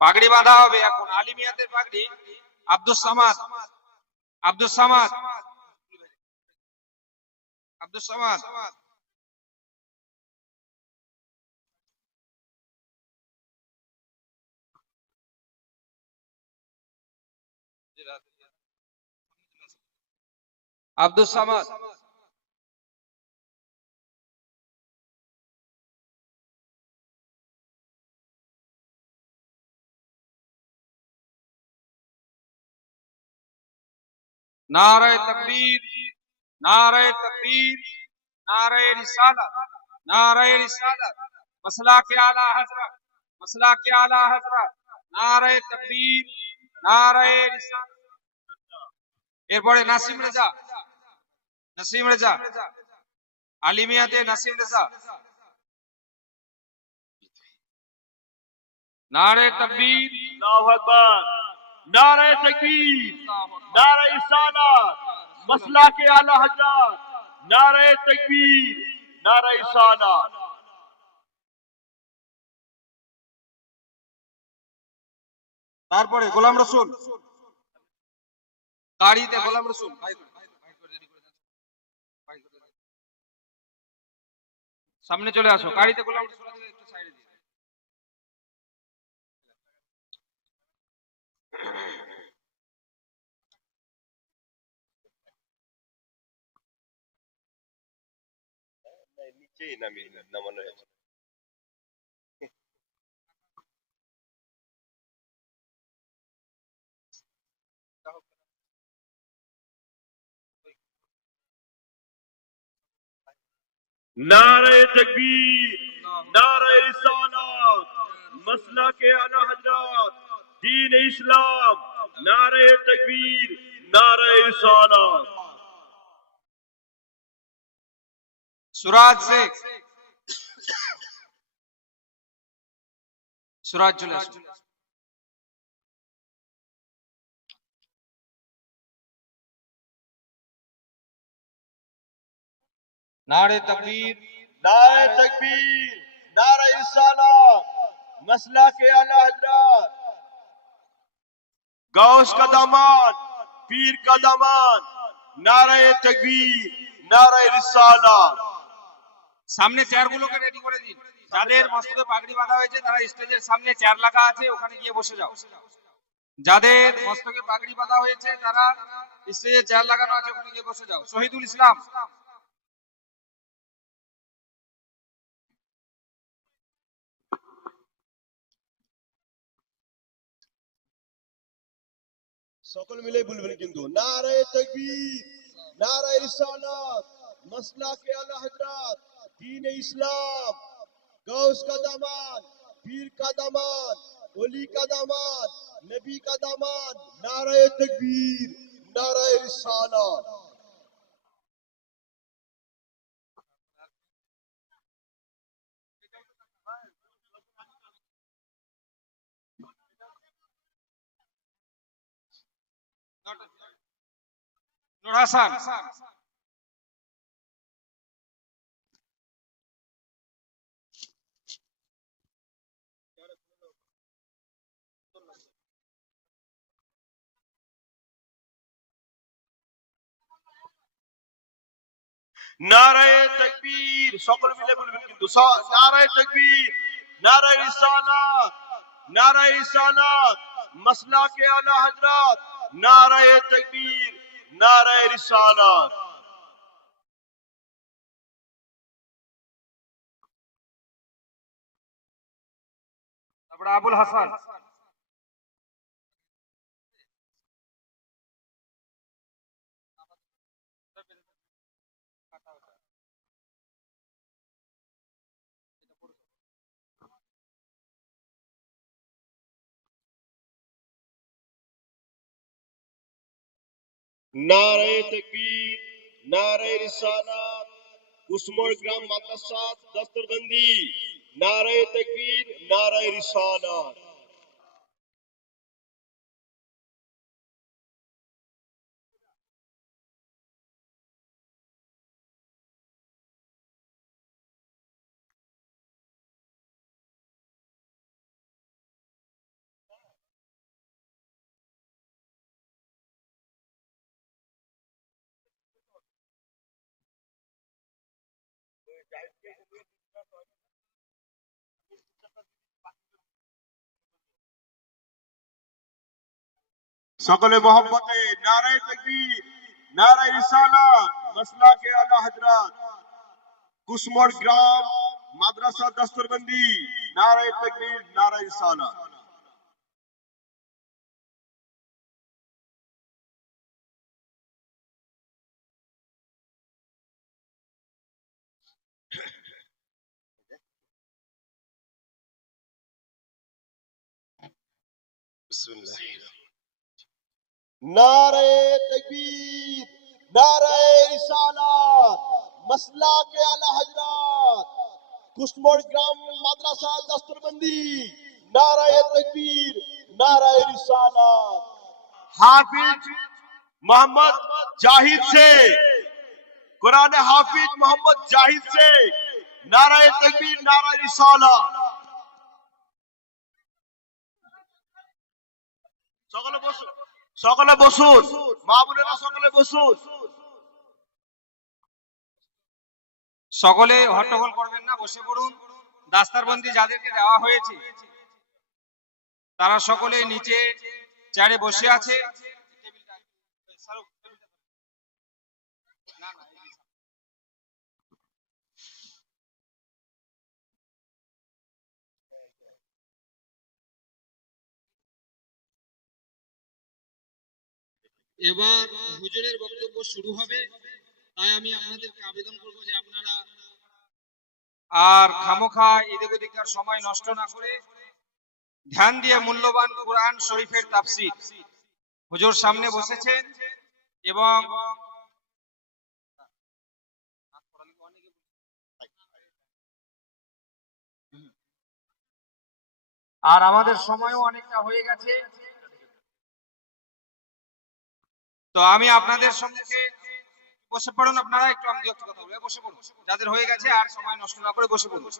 পাগড়ি বাঁধা হবে এখন আলিমিয়াতের পাগড়ি। আব্দুস সামাদ, আব্দুস সামাদ, আব্দুস সামাদ। আব্দুস সামাদ। नारे तकबीर, नारे तकबीर, नारे रिसालत, नारे रिसालत, मसला के आला हजरत, मसला के आला हजरत, नारे तकबीर, नारे रिसालत। এরপরে নাসিম রেজা, নাসিম রেজা, আলিমিয়াতে নাসিম রেজা। नारे तकबीर, अल्लाहु अकबर, नारे तकबीर, नारे रिसालत, मसला के आला हजरत, नारे तकबीर, नारे रिसालत। তারপরে গোলাম রসুল, কারিতে গোলাম রসুল। সামনে চলে আসো, কারিতে গোলাম রসুল একটু সাইডে দিয়ে। নিচেই নামানো হয়েছে। नारे तकबीर, नारे रिसालत, मसला के आला हजरत, दीन इस्लाम, नारे तकबीर, नारे रिसालत। সুরাজ শেখ, সুরাজ চলে আসো। नारे तकबीर, नारे तकबीर, नारे रिसालत, मसला के आला हजरत, गौस का दामान, पीर का दामान, नारे तकबीर, नारे रिसालत। সামনে চেয়ারগুলোকে রেডি করে দিন। যাদের মস্তকে পাগড়ি বাঁধা হয়েছে তারা স্টেজের সামনে চেয়ার লাগা আছে, ওখানে গিয়ে বসে যাও। যাদের মস্তকে পাগড়ি বাঁধা হয়েছে তারা স্টেজে চেয়ার লাগানো আছে, ওখানে গিয়ে বসে যাও। শহীদুল ইসলাম, সকল মিলে বলবেন কিন্তু নারে তাকবীর, নারে রিসালাত, মসলা কে আলা হযরত, দ্বীন ইসলাম, গৌস का दामान, पीर का दामान, ওলি का दामान, नबी का दामान, नारे तकबीर, नारे रिसालत। নূর হাসান, नारे तकबीर, সকল মিলে বলবেন কিন্তু नारे तकबीर, नारे रिसालत, नारे रिसालत, मसला के आला हजरत, नारे तकबीर, नारे रिसालत। তারপরে আবুল হাসান, नारे तकबीर, नारे रिसालत, कुसमोर ग्राम माद्रासा दस्तरबंदी, नारे तकबीर, नारे रिसालत। সকলে মোহাম্মতে নারে তাকবীর, নারে রিসালাত, মাসলাকে আলা হযরত, কুসমর গ্রাম মাদ্রাসা দস্তরবন্দি, নারে তাকবীর, নারে রিসালাত। नारे तकबीर, नारे रिसालत, मसलाके आला हजरत, कुस्मोर ग्राम माद्रासा दस्तरबंदी, नारे तकबीर, नारे रिसालत। हाफिज मोहम्मद जाहिद से, कुरान हाफिज मोहम्मद जाहिद से, नारे तकबीर, नारे रिसालत। সকলে বসুন, সকলে বসুন, মা বোনেরা সকলে বসুন। সকলে হট্টগোল করবেন না, বসে পড়ুন। দাস্তারবন্দি যাদেরকে দেওয়া হয়েছে তারা সকলে নিচে চেয়ারে বসে আছে। এবার হুজুরের বক্তব্য শুরু হবে, তাই আমি আপনাদেরকে আবেদন করব যে আপনারা আর খামোখা এদিক ওদিককার সময় নষ্ট না করে ধ্যান দিয়ে মূল্যবান কোরআন শরীফের তাফসীর হুজুর সামনে বসেছেন এবং আর আমাদের সময়ও অনেকটা হয়ে গেছে, তো আমি আপনাদের সঙ্গে বসে পড়ুন। আপনারা একটু আমি কথা বলবো, বসে পড়ুন যাদের হয়ে গেছে, আর সময় নষ্ট না করে বসে পড়ুন।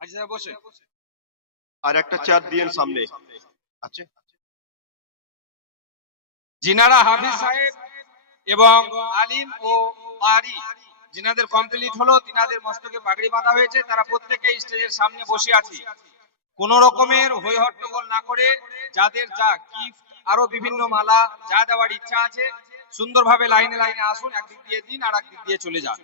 আচ্ছা বসে, আর একটা চেয়ার দিয়েন সামনে। আচ্ছা, যিনারা হাফিজ সাহেব এবং আলিম ও কারি যিনাদের কমপ্লিট হলো, তিনাদের মস্তকে পাগড়ি বাঁধা হয়েছে, তারা প্রত্যেকে স্টেজের সামনে বসে আছে। কোন রকমের হই হট্টগোল না করে যাদের যা গিফট আরো বিভিন্ন মালা যা দেওয়ার ইচ্ছা আছে সুন্দরভাবে লাইনে লাইনে আসুন, একদিক দিয়ে দিন আর একদিক দিয়ে চলে যান।